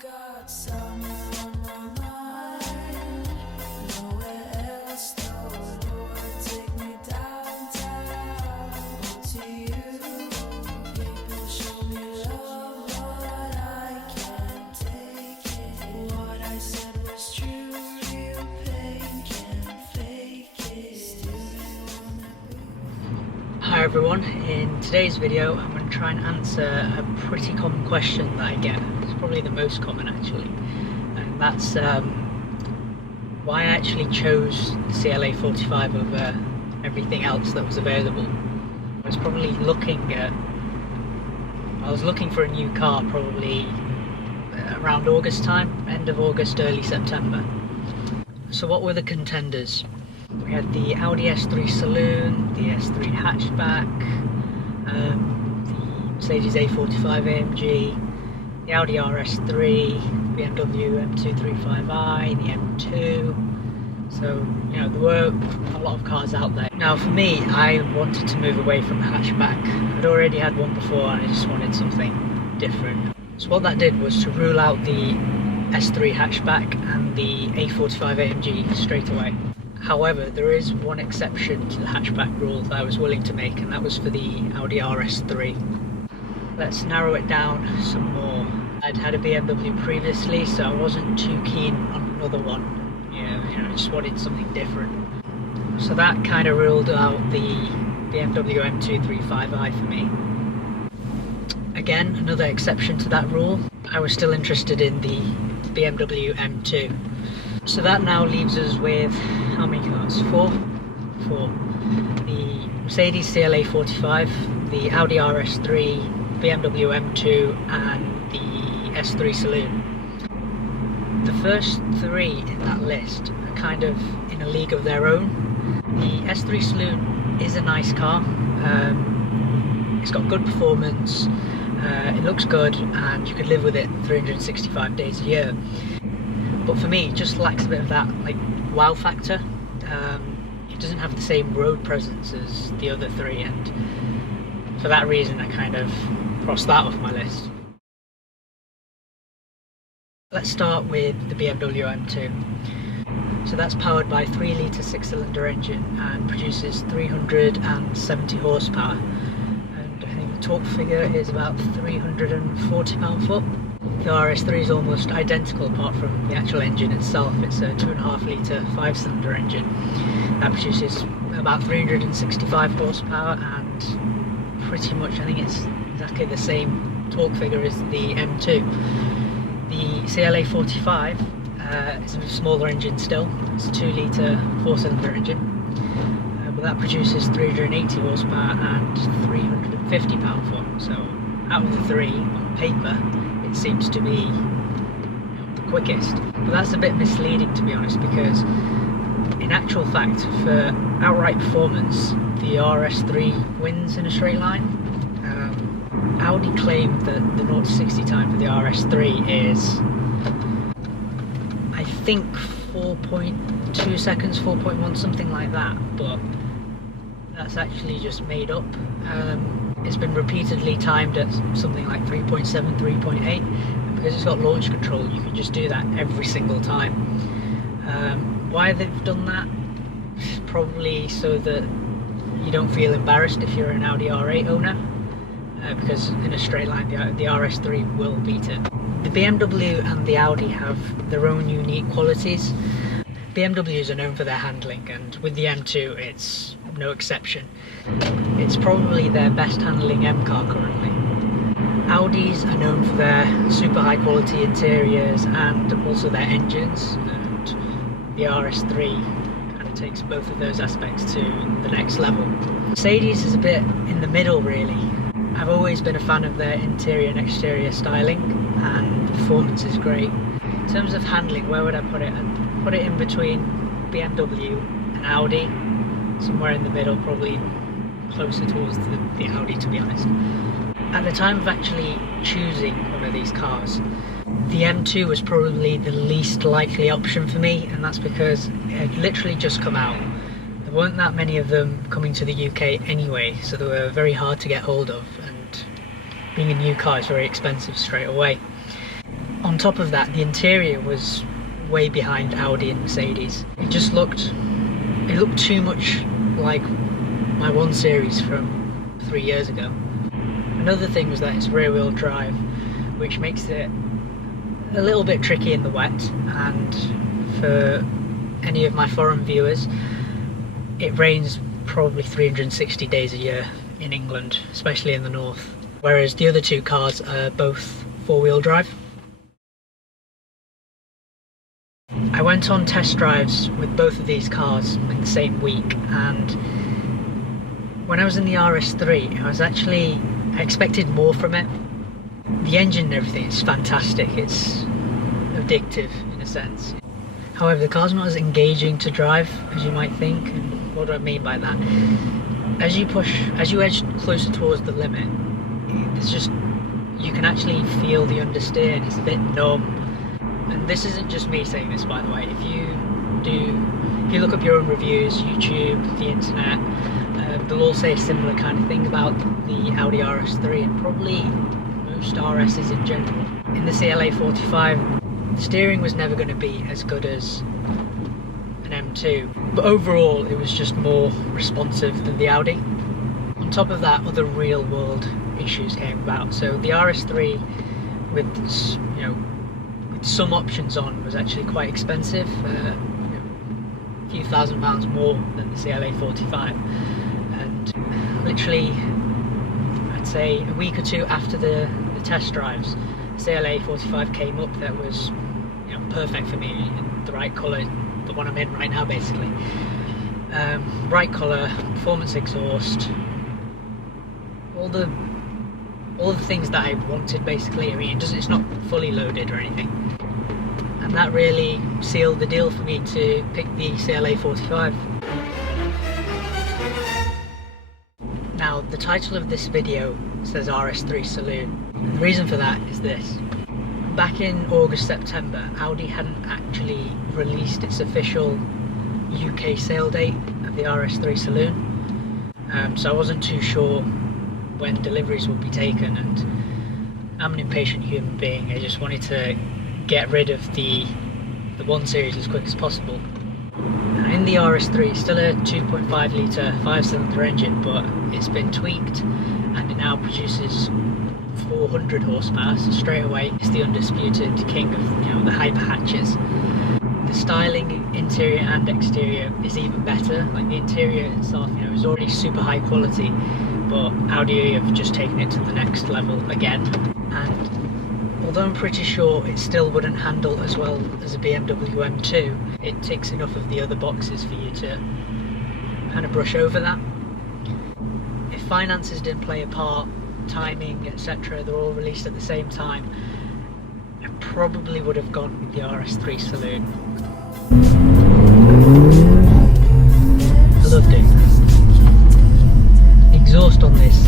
got summer on my mind, nowhere else to go. Take me downtown to you. People show me love, but I can't take it. What I said was true, real pain can't fake it. Still they wanna be. Hi everyone, in today's video I'm going to try and answer a pretty common question that I get. It's probably the most common actually, and that's why I actually chose the CLA45 over everything else that was available. I was looking for a new car probably around August time, end of August, early September. So what were the contenders? We had the Audi S3 Saloon, the S3 hatchback, the Mercedes A45 AMG, the Audi RS3, BMW M235i, the M2. So, you know, there were a lot of cars out there. Now for me, I wanted to move away from the hatchback. I'd already had one before and I just wanted something different. So what that did was to rule out the S3 hatchback and the A45 AMG straight away. However, there is one exception to the hatchback rule that I was willing to make, and that was for the Audi RS3. Let's narrow it down some more. I'd had a BMW previously, so I wasn't too keen on another one. I just wanted something different. So that kind of ruled out the BMW M235i for me. Again, another exception to that rule, I was still interested in the BMW M2. So that now leaves us with, how many cars? Four. The Mercedes CLA45, the Audi RS3, BMW M2 and the S3 Saloon. The first three in that list are kind of in a league of their own. The S3 Saloon is a nice car. It's got good performance, it looks good, and you could live with it 365 days a year. But for me, it just lacks a bit of that wow factor. It doesn't have the same road presence as the other three, and for that reason I kind of crossed that off my list. Let's start with the BMW M2. So that's powered by a 3-litre 6-cylinder engine and produces 370 horsepower, and I think the torque figure is about 340 pound-foot. The RS3 is almost identical apart from the actual engine itself. It's a 2.5-litre 5-cylinder engine that produces about 365 horsepower and pretty much, I think it's exactly the same torque figure as the M2. The CLA45 is a smaller engine still. It's a 2-litre 4-cylinder engine, but that produces 380 horsepower and 350 pound-foot. So out of the three, on paper, it seems to be the quickest. But that's a bit misleading, to be honest, because in actual fact, for outright performance, the RS3 wins in a straight line. Audi claimed that the 0 to 60 time for the RS3 is, I think, 4.2 seconds, 4.1, something like that, but that's actually just made up. It's been repeatedly timed at something like 3.7, 3.8, and because it's got launch control, you can just do that every single time. Why they've done that? Probably so that you don't feel embarrassed if you're an Audi R8 owner, because in a straight line the RS3 will beat it. The BMW and the Audi have their own unique qualities. BMWs are known for their handling, and with the M2 it's no exception. It's probably their best handling M car currently. Audis are known for their super high quality interiors and also their engines, and the RS3 kind of takes both of those aspects to the next level. Mercedes is a bit in the middle really. I've always been a fan of their interior and exterior styling, and the performance is great. In terms of handling, where would I put it? I'd put it in between BMW and Audi, somewhere in the middle, probably closer towards the Audi, to be honest. At the time of actually choosing one of these cars, the M2 was probably the least likely option for me, and that's because it had literally just come out. There weren't that many of them coming to the UK anyway, so they were very hard to get hold of, and being a new car is very expensive straight away. On top of that, the interior was way behind Audi and Mercedes. It just looked too much like my 1 Series from 3 years ago. Another thing was that it's rear-wheel drive, which makes it a little bit tricky in the wet, and for any of my foreign viewers, it rains probably 360 days a year in England, especially in the north, whereas the other 2 cars are both 4-wheel drive. I went on test drives with both of these cars in the same week, and when I was in the RS3, I expected more from it. The engine and everything is fantastic, it's addictive in a sense. However, the car's not as engaging to drive as you might think. And what do I mean by that? As you edge closer towards the limit, you can actually feel the understeer, and it's a bit numb. And this isn't just me saying this, by the way. If you look up your own reviews, YouTube, the internet, they'll all say a similar kind of thing about the Audi RS3 and probably most RSs in general. In the CLA45, the steering was never going to be as good as an M2, but overall it was just more responsive than the Audi. On top of that, other real-world issues came about. So the RS3, with some options on, was actually quite expensive, a few £1,000s more than the CLA45, and literally I'd say a week or 2 after the test drives, CLA45 came up that was perfect for me, the right colour, the one I'm in right now basically. Bright colour, performance exhaust, all the things that I wanted basically. I mean, it's not fully loaded or anything, and that really sealed the deal for me to pick the CLA45. Now, the title of this video says RS3 Saloon, and the reason for that is this. Back in August-September, Audi hadn't actually released its official UK sale date of the RS3 Saloon, so I wasn't too sure when deliveries would be taken, and I'm an impatient human being. I just wanted to get rid of the 1 Series as quick as possible. In the RS3, it's still a 2.5 litre 5-cylinder engine, but it's been tweaked and it now produces 400 horsepower, so straight away it's the undisputed king of the hyper hatches. The styling, interior and exterior, is even better. Like the interior itself, is already super high quality, but Audi have just taken it to the next level again. And although I'm pretty sure it still wouldn't handle as well as a BMW M2, it ticks enough of the other boxes for you to kind of brush over that. If finances didn't play a part, timing, etc., they're all released at the same time, I probably would have gone with the RS3 Saloon. I love doing that. Exhaust on this